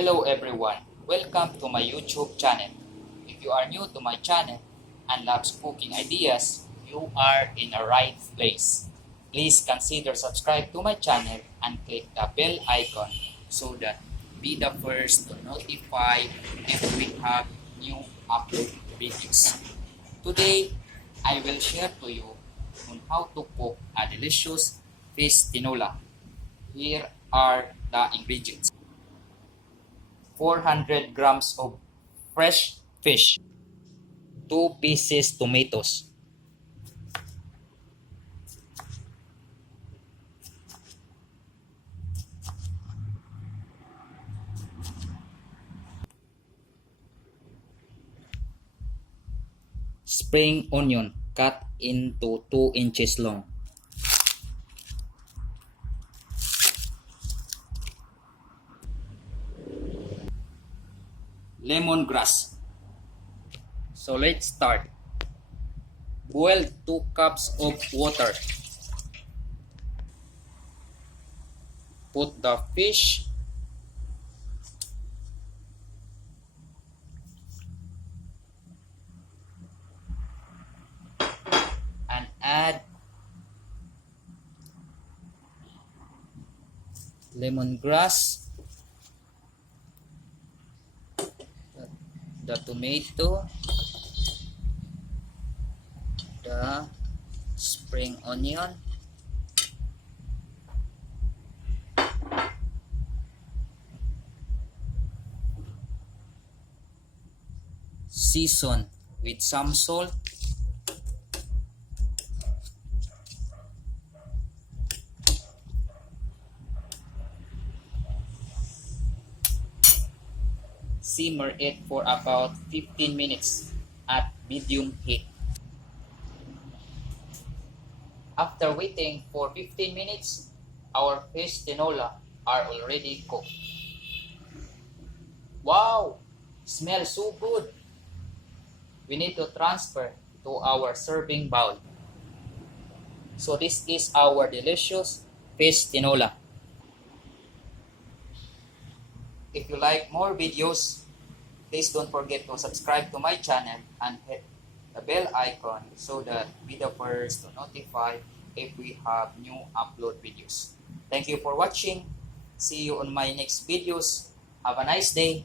Hello everyone, welcome to my YouTube channel. If you are new to my channel and loves cooking ideas, you are in the right place. Please consider subscribe to my channel and click the bell icon so that be the first to notify if we have new upload videos. Today, I will share to you on how to cook a delicious fish tinola. Here are the ingredients. 400 grams of fresh fish, 2 pieces tomatoes, spring onion cut into 2 inches long, lemongrass. So let's start. Boil 2 cups of water. Put the fish, and add lemongrass, the tomato, the spring onion, season with some salt, simmer it for about 15 minutes at medium heat. After waiting for 15 minutes, our fish tinola are already cooked. Wow! Smells so good! We need to transfer to our serving bowl. So this is our delicious fish tinola. If you like more videos, please don't forget to subscribe to my channel and hit the bell icon so that be the first to notify if we have new upload videos. Thank you for watching. See you on my next videos. Have a nice day.